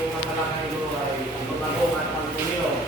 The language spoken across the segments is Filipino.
Ang matalakay ko ay ang pagbago at ang tumiro.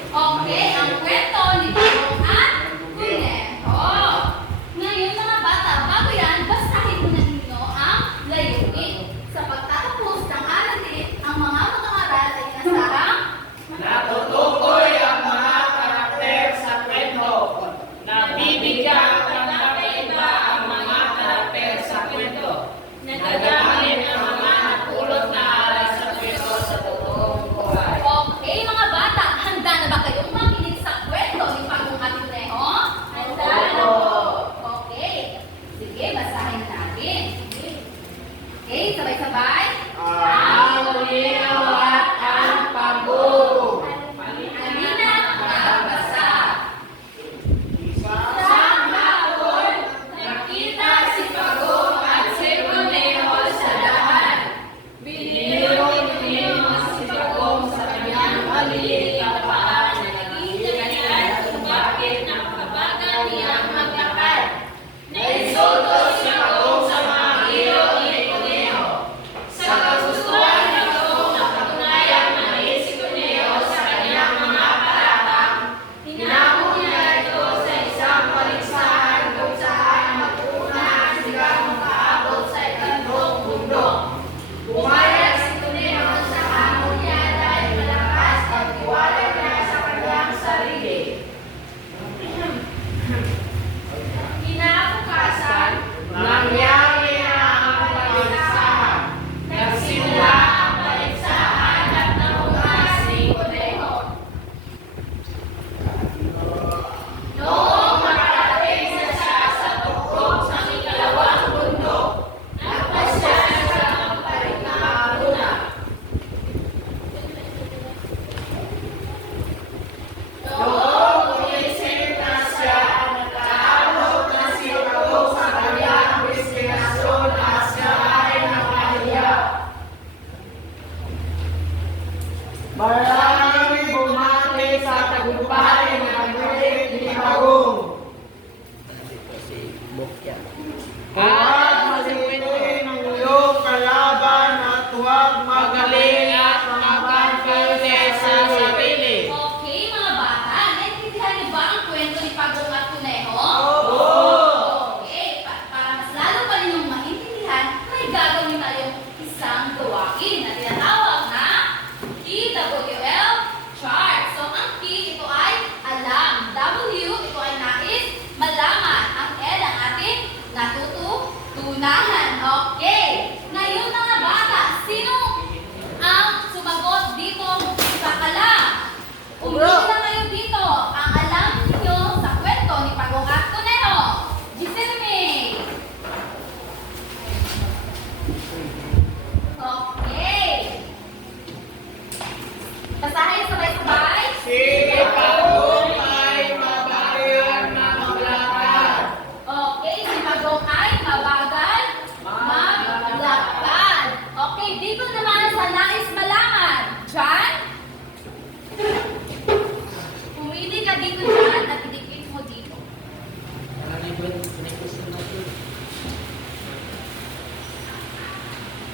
dito dyan at idikit mo dito.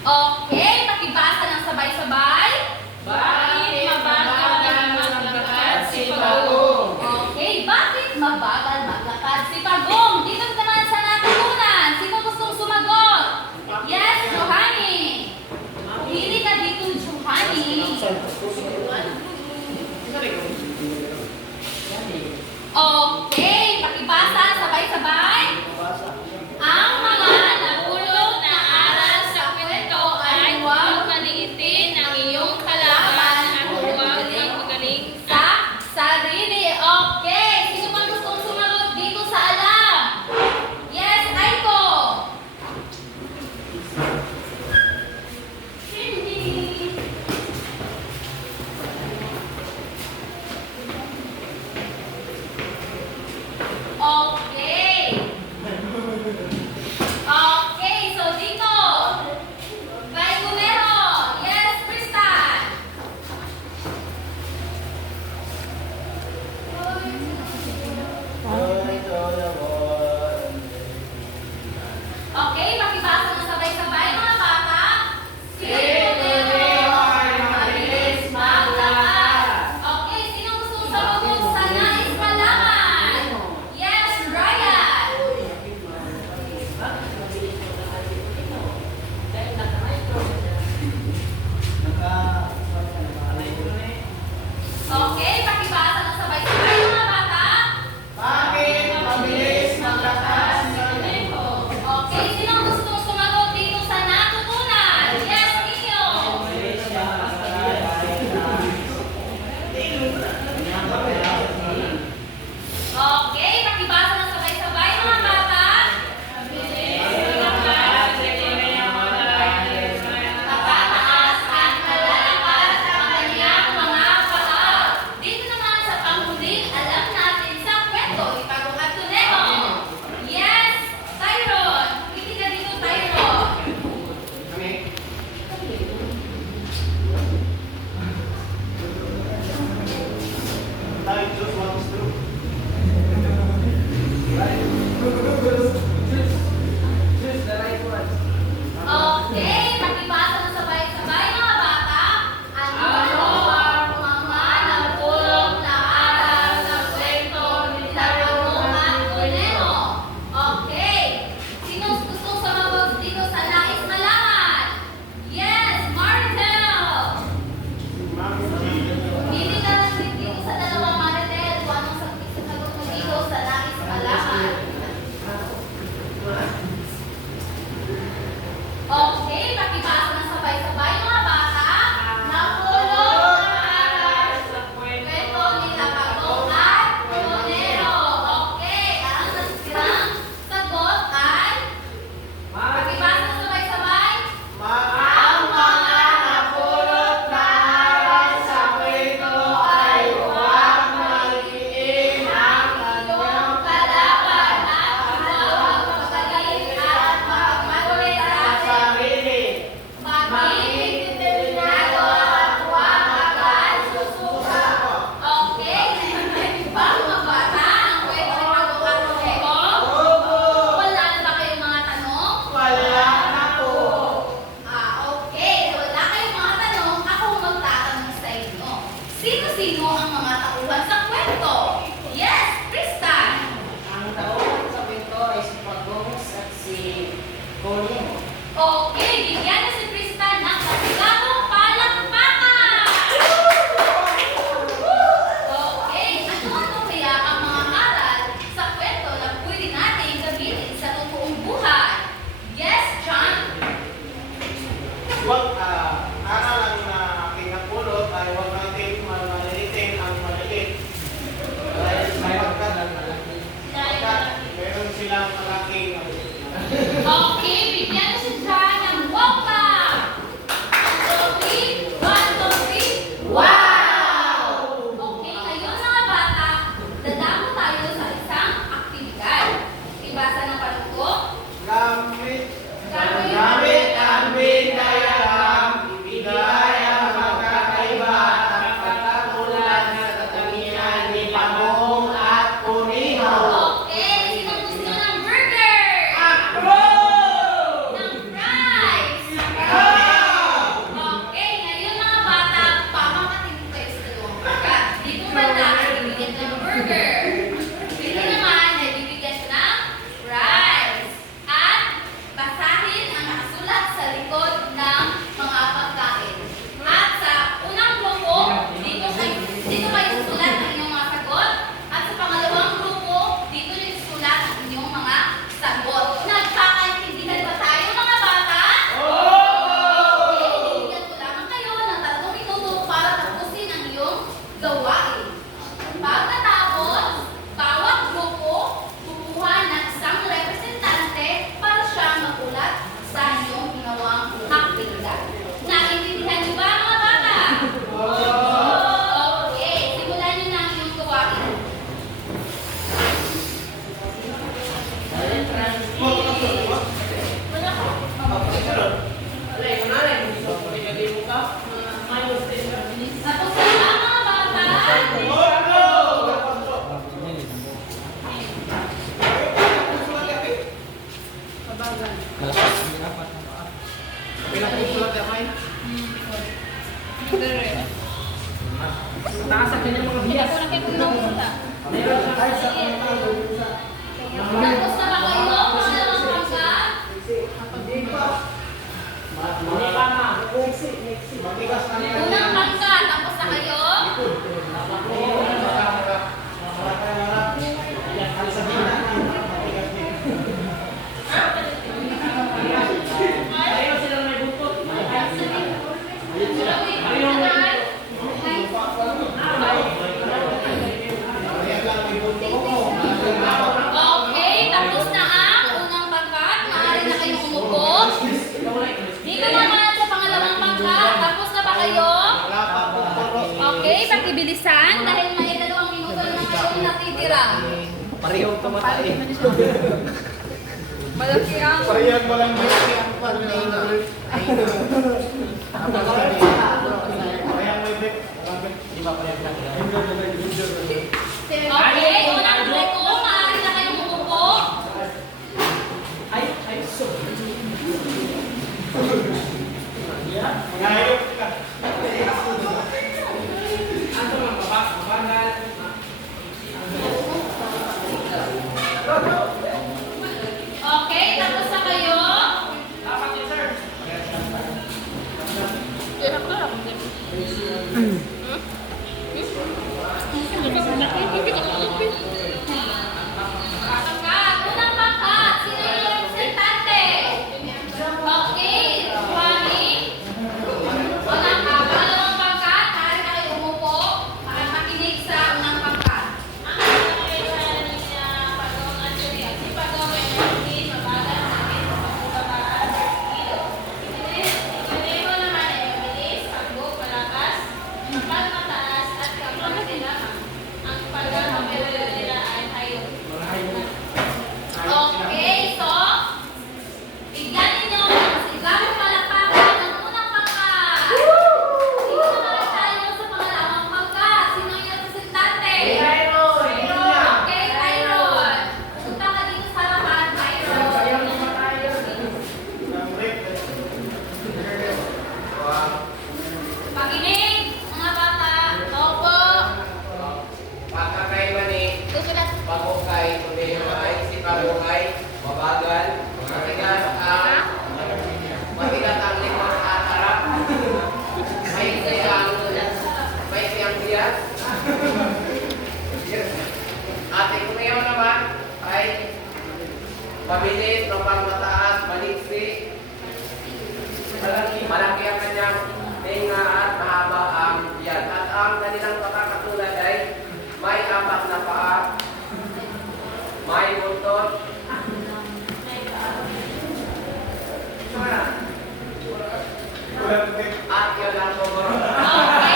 Okay, pakibasa ng sabay-sabay. Bakit mabagal maglakad si Pagong? Okay, bakit mabagal maglakad si Pagong? Dito naman sa natutunan. Sino gustong sumagot? Yes, Johanny. Hindi ka dito, Johanny. Okay, pakibasa sabay-sabay. Ang mga napulot na aral sa kwento ay huwag maliitin ang iyong kalaban at huwag kang magaling sa sarili. Okay, sino bang gustong sumagot dito sa alam? Yes, Aiko. Hindi. Okay. Okay, so dito. Kay Gumero. Yes, Tristan. Okay, makibasa ng sabay-sabay mga bata. Si Gumero ay mabilis maglakad. Okay, sino gusto sumagot sa nais malaman? Yes, Ryan. Okay, pakibasa ng sabay-sabay mga bata. Bakit mabilis maglakad si Pagong? Okay, sino gusto sumagot dito sa natutunan? Yes, Nino. Okay, pakibasa ng sabay-sabay mga bata. Nakataas at nalalakas ang kanyang mga paa. Dito naman sa panghuling alam natin sa kwento ni Pagong at Tunero. Yes, Tyron. Hindi ka dito, Tyron. Okay, pakibasa ng sabay-sabay mga bata. Ano ang mga napulot na aral sa kwento ni Pagong at Tunero? Okay, sino gustong sumagot dito sa nais malaman? Yes, Maricel. Hindi ka dito sa dalawang Maricel. Tapos na ba kayo? Pangalawang pangkat? Unang pangkat, tapos na kayo? Okay, tapos na ang unang pangkat. Maaari na kayong umupo. Dito naman sa pangalawang pangkat. Tapos na ba kayo? Okay, pakibilisan dahil may 2 minuto na kayong natitira. Parehong tumatay. Malaki ang... Parehong walang beauty ang pag-nina. Parehong may bit. Di ba parehong lang? Okay, unang breako. Maaari na kayong umupo. Ngayok ka. Okay, tapos na kayo? Pangkat, unang pangkat. Sino yung representante? Okay, Juani. Pangalawang pangkat. Maaari na kayo umupo para makinig sa unang pangkat. Ang pagkakailan niya, pagawang actually, at si pagawang ay mahitin, mabagal, sakit, pagkababaan, kilo. Itinemo naman ay mabilis, pagbog, malakas, kapag mataas, at kapag lamang. Ang pagkakang nila ay tayo. Okay, so, bigyan ninyo ng sigurong palakpakan ng unang pangkat. Dito naman tayo sa pangalawang pangkat. Sino yung representante? Okay, Tyron. Punta ka dito sa harapan, Tyron. Pakinig, mga bata. Opo. Pagkakaiba ni Susulat. Pagukay, tumiyo ay si Pagukay, mabagal, matigas ang likod at harap, may siyang biyak. At tumiyo naman ay mabilis, mapang mataas, maliksi, malaki ang kanyang tinga at mahaba ang biyak. At ang kanilang pagkakatulad ay may 4 na paa, may buntot, at yun ang siguro. Okay.